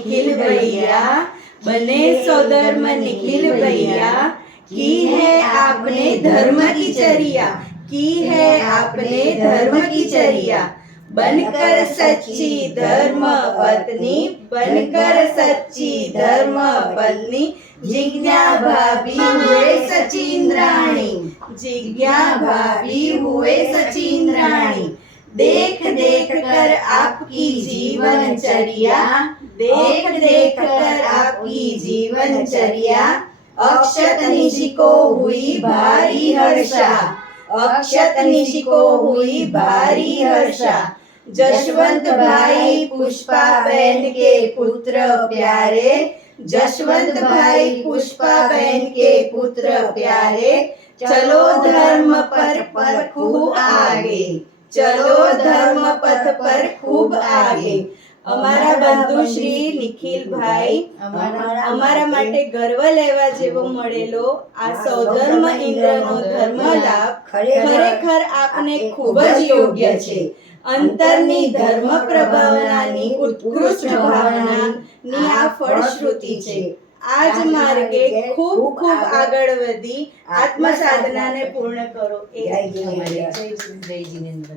निखिल भैया, बने सौधर्म निखिल भैया, की है आपने धर्म की चर्या, की है आपने धर्म की चर्या। बनकर सच्ची धर्म पत्नी, बनकर सच्ची धर्म पत्नी, जिज्ञा भाभी हुए सचिंद्राणी, जिज्ञा भाभी हुए सचिंद्राणी। देख देख कर आपकी जीवनचर्या, देख देख कर आपकी जीवनचर्या, अक्षत निशि को हुई भारी हर्षा, अक्षत निशि को हुई भारी हर्षा। जशवंत भाई पुष्पाबेन के पुत्र प्यारे, जशवंत भाई पुष्पाबेन के पुत्र प्यारे, चलो धर्म पथ पर खूब आगे, चलो धर्म पथ पर खूब आगे। અમારા બંધુ શ્રી નિખિલભાઈ અમારા માટે ગર્વ લેવા જેવો મળેલો આ સૌધર્મ ઇન્દ્રનો ધર્મ લાભ ખરેખર આપને ખૂબ જ યોગ્ય છે। અંતરની ધર્મ પ્રભાવનાની ઉત્કૃષ્ટ ભાવનાની આ ફળશ્રુતિ છે। આ જ માર્ગે ખૂબ ખૂબ આગળ વધી આત્મ સાધનાને પૂર્ણ કરો। જય જીનેન્દ્ર।